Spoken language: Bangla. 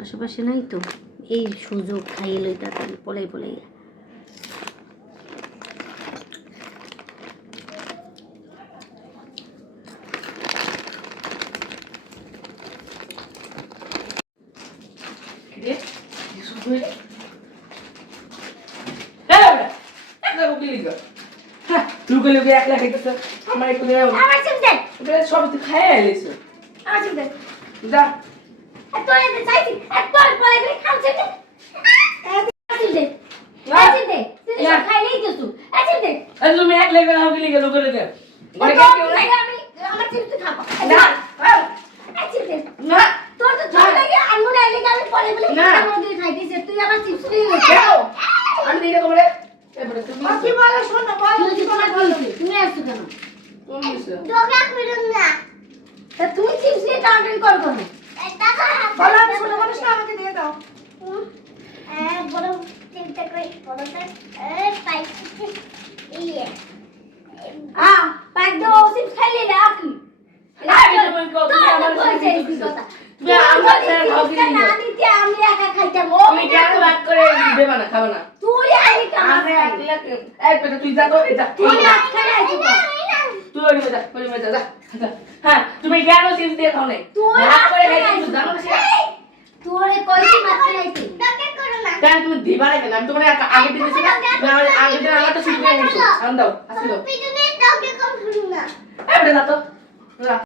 আশেপাশে নাই তো এই সুযোগ খাইয়ে লই তাড়াতাড়ি পলাই পলাই হ্যাঁ হ্যাঁ লিগা একলা খাইতেছ আমার একটু আমার সব তুই খাই আইলিস আমার যা এত এত চাইছি এত পলাই পলাই খাম সিম দে। সিম দে। সিম দে তুই। সব খাইলেই তো তুই সিম দে। আর তুমি এক লেগে রুকি লিগা রুকি লিগা মানে তোর কেউ নাই আমি আমার সিম তুই খাব। না। সিম দে। না। তোর তো তোর লাগে আঙ্গুর আইলে আমি পলাই পলাই না। খাব তুই খাইতিস তুই আমার চিপস নিয়ে কেউ আমি দিলে তোমরে এবারে তুমি কি বলে? শোনো বল তুই কি বলছিস তুমি আসছো কেন? তুমি দিছো দোকা করুন না। তা তুমি চিপস নিয়ে টাউন কর কেন? টাকা বলো আমি ছোট মানুষ না আমাকে দিয়ে দাও। হ্যাঁ বড় চিন্তা করি পাই ইয়ে। আ পাঁচ দো চিপস খাইলে না কি আমি তো বলি কও, তুমি আমার সাথে চিপস দিছো। তুমি আমার সাথে খাও কি না দিছো? দিতে আমি একা খাইতাম ও তুমি কেন ভাগ করে দেবা না খাবে না। তুই আমি কামা আমি একলা এই পেটে তুই যা তো এই যা। তুই না খাই আইছো তুই ওই যা ওই যা যা যা। হ্যাঁ তুমি কেন চিপস দিয়ে খাও নাই তুই ভাগ করে খাই খাই আইছো তুমি জানো না সেটা? তোরে কইছি মাত্র আইছি দোকা করো না কেন তুমি দিবা না কেন আমি তোমার আগে দিন দিছি না না, আগে দিন আমার তো শিখে গেছো আন দাও। আসি দাও পিছনে দোকা করুন না। এই না তো।